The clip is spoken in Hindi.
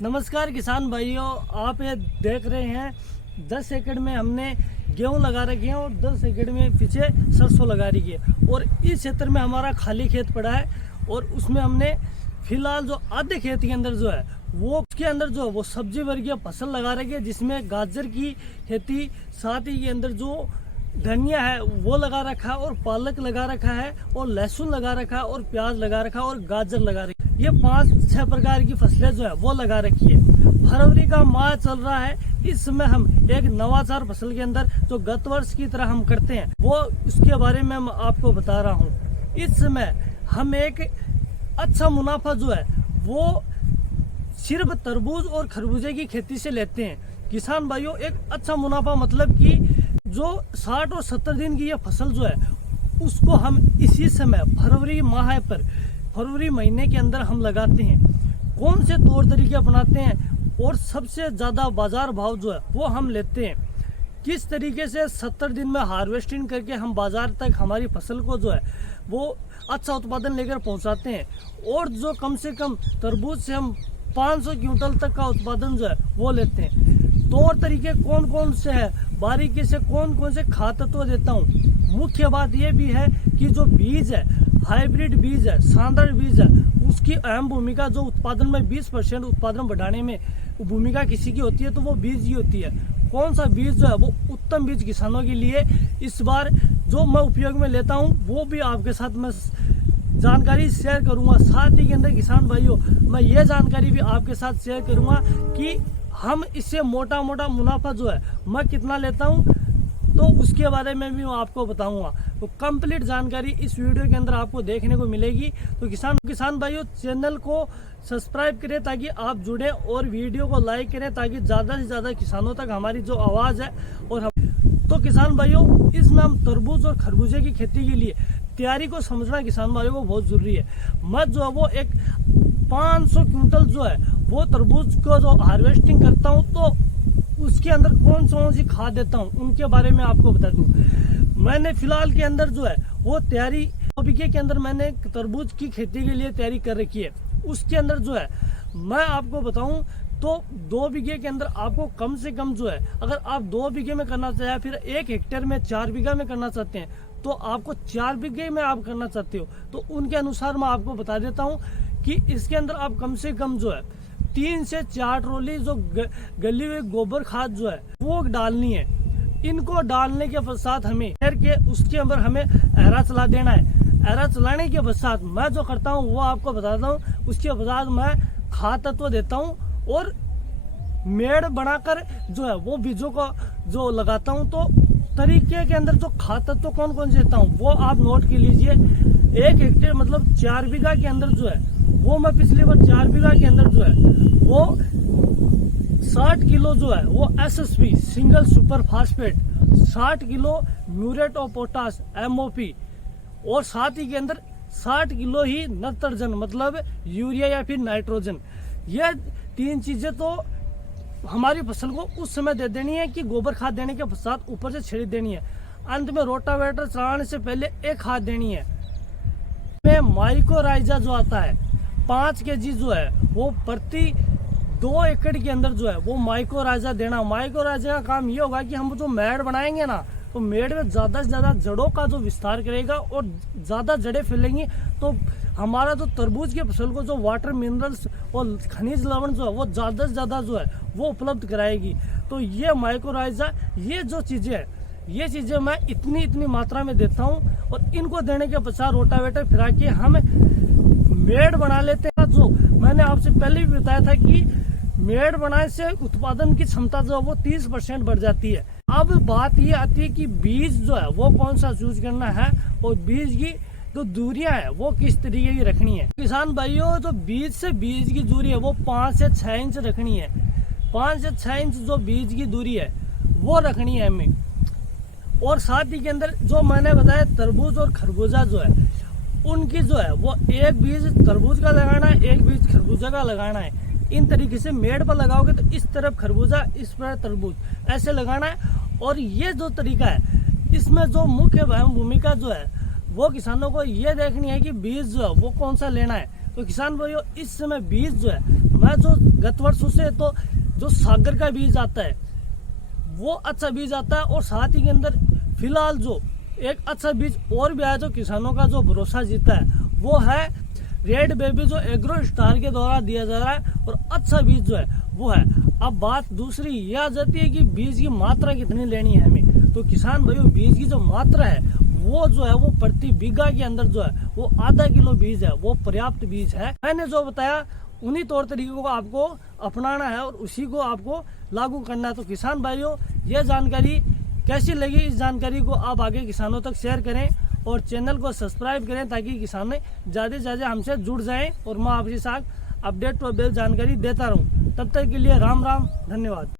नमस्कार किसान भाइयों, आप ये देख रहे हैं 10 एकड़ में हमने गेहूं लगा रखी है और 10 एकड़ में पीछे सरसों लगा रखी है। और इस क्षेत्र में हमारा खाली खेत पड़ा है और उसमें हमने फिलहाल जो आधे खेत के अंदर जो है वो उसके अंदर जो है वो सब्जी वर्गीय फसल लगा रखी है, जिसमें गाजर की खेती, साथ ही के अंदर जो धनिया है वो लगा रखा है और पालक लगा रखा है और लहसुन लगा रखा है और प्याज लगा रखा है और गाजर लगा रखी है। ये 5-6 प्रकार की फसलें जो है वो लगा रखी है। फरवरी का माह चल रहा है, इस समय हम एक नवाचार फसल के अंदर जो गत वर्ष की तरह हम करते हैं वो उसके बारे में मैं आपको बता रहा हूँ। इस समय हम एक अच्छा मुनाफा जो है वो सिर्फ तरबूज और खरबूजे की खेती से लेते हैं। किसान भाइयों, एक अच्छा मुनाफा मतलब कि जो 60 और 70 दिन की ये फसल जो है उसको हम इसी समय फरवरी महीने के अंदर हम लगाते हैं। कौन से तौर तरीके अपनाते हैं और सबसे ज़्यादा बाजार भाव जो है वो हम लेते हैं, किस तरीके से 70 दिन में हार्वेस्टिंग करके हम बाजार तक हमारी फसल को जो है वो अच्छा उत्पादन लेकर पहुंचाते हैं। और जो कम से कम तरबूज से हम 500 क्विंटल तक का उत्पादन जो है वो लेते हैं। तौर तरीके कौन कौन से है, बारीकी से कौन कौन से खाद तत्व देता हूँ। मुख्य बात यह भी है कि जो बीज है, हाइब्रिड बीज है, शानदार बीज है, उसकी अहम भूमिका जो उत्पादन में 20% उत्पादन बढ़ाने में भूमिका किसी की होती है तो वो बीज ही होती है। कौन सा बीज जो है वो उत्तम बीज किसानों के लिए इस बार जो मैं उपयोग में लेता हूँ वो भी आपके साथ मैं जानकारी शेयर करूंगा। साथ ही के अंदर किसान भाइयों, मैं ये जानकारी भी आपके साथ शेयर करूंगा कि हम इससे मोटा मुनाफा जो है मैं कितना लेता हूं, तो उसके बारे में भी मैं आपको बताऊंगा। तो कंप्लीट जानकारी इस वीडियो के अंदर आपको देखने को मिलेगी। तो किसान भाइयों, चैनल को सब्सक्राइब करें ताकि आप जुड़ें और वीडियो को लाइक करें ताकि ज़्यादा से ज़्यादा किसानों तक हमारी जो आवाज़ है और तो किसान भाइयों, इसमें हम तरबूज और खरबूजे की खेती के लिए तैयारी को समझना किसान भाइयों को बहुत जरूरी है। मैं जो है वो एक 500 क्विंटल जो है वो तरबूज को जो हार्वेस्टिंग करता हूँ तो उसके अंदर कौन सी खाद देता हूँ उनके बारे में आपको बता दूँ। मैंने फिलहाल के अंदर जो है वो तैयारी 2 बीघे के अंदर मैंने तरबूज की खेती के लिए तैयारी कर रखी है। उसके अंदर जो है मैं आपको बताऊं तो 2 बीघे के अंदर आपको कम से कम जो है, अगर आप 2 बीघे में करना चाहे या फिर 1 हेक्टेयर में 4 बीघा में करना चाहते हैं तो आपको 4 बीघे में आप करना चाहते हो तो उनके अनुसार मैं आपको बता देता हूँ कि इसके अंदर आप कम से कम जो है 3 से 4 ट्रॉली जो गली हुई गोबर खाद जो है वो डालनी है। इनको डालने के पश्चात हमें के उसके अंदर हमें एरा चला देना है। एरा चलाने के पश्चात मैं जो करता हूँ वो आपको बताता हूँ। उसके बाद मैं खाद तत्व देता हूँ और मेड़ बनाकर जो है वो बीजों को जो लगाता हूँ। तो तरीके के अंदर जो खाद तत्व कौन कौन से देता हूँ वो आप नोट कर लीजिए। 1 हेक्टेयर मतलब 4 बीघा के अंदर जो है वो मैं पिछली बार 4 बीघा के अंदर जो है वो 60 किलो जो है वो SSP single super phosphate, 60 kilo muriate of potash MOP और साथ ही के अंदर 60 किलो ही नत्रजन मतलब यूरिया या फिर नाइट्रोजन। ये 3 चीजें तो हमारी फसल को उस समय दे देनी है कि गोबर खाद देने के पश्चात ऊपर से छिड़क देनी है। अंत में रोटावेटर चलाने से पहले एक खाद देनी है। में माइकोराइजा जो आता है 5 kg जो है वो प्रति 2 एकड़ के अंदर जो है वो माइकोराइजा देना। माइकोराइजा का काम ये होगा कि हम जो मेड़ बनाएंगे ना तो मेड़ में ज़्यादा से ज़्यादा जड़ों का जो विस्तार करेगा और ज़्यादा जड़ें फैलेंगी तो हमारा जो तरबूज की फसल को जो वाटर मिनरल्स और खनिज लवण जो है वो ज़्यादा से ज़्यादा जो है वो उपलब्ध कराएगी। तो ये माइकोराइजा ये जो चीज़ें हैं ये चीज़ें मैं इतनी मात्रा में देता हूँ और इनको देने के पश्चात रोटावेटर फिरा के हम मेड़ बना लेते हैं। जो मैंने आपसे पहले भी बताया था कि मेड़ बनाने से उत्पादन की क्षमता जो है वो 30% बढ़ जाती है। अब बात ये आती है कि बीज जो है वो कौन सा चूज करना है और बीज की जो दूरियां है वो किस तरीके की रखनी है। किसान भाइयों, जो बीज से बीज की दूरी है वो 5 से 6 इंच रखनी है। 5 से 6 इंच जो बीज की दूरी है वो रखनी है हमें। और साथ ही के अंदर जो मैंने बताया तरबूज और खरबूजा जो है उनकी जो है वो एक बीज तरबूज का लगाना है, एक बीज खरबूजा का लगाना है। इन तरीके से मेड़ पर लगाओगे तो इस तरफ खरबूजा इस पर तरबूज ऐसे लगाना है। और ये जो तरीका है इसमें जो मुख्य भूमिका जो है वो किसानों को ये देखनी है कि बीज जो है वो कौन सा लेना है। तो किसान भाइयों, इस समय बीज जो है मैं जो गत वर्षों से तो जो सागर का बीज आता है वो अच्छा बीज आता है, और साथ ही के अंदर फिलहाल जो एक अच्छा बीज और भी आया जो किसानों का जो भरोसा जीता है वो है रेड बेबी, जो एग्रो स्टार के द्वारा दिया जा रहा है, और अच्छा बीज जो है वो है। अब बात दूसरी यह आ जाती है कि बीज की मात्रा कितनी लेनी है हमें। तो किसान भाइयों, बीज की जो मात्रा है वो जो है वो प्रति बीघा के अंदर जो है वो आधा किलो बीज है, वो पर्याप्त बीज है। मैंने जो बताया उन्हीं तौर तरीकों को आपको अपनाना है और उसी को आपको लागू करना है। तो किसान भाइयों, यह जानकारी कैसी लगी, इस जानकारी को आप आगे किसानों तक शेयर करें और चैनल को सब्सक्राइब करें ताकि किसान ज़्यादा से ज़्यादा हमसे जुड़ जाएं और मैं आपके साथ अपडेट और बेल जानकारी देता रहूं। तब तक के लिए राम राम, धन्यवाद।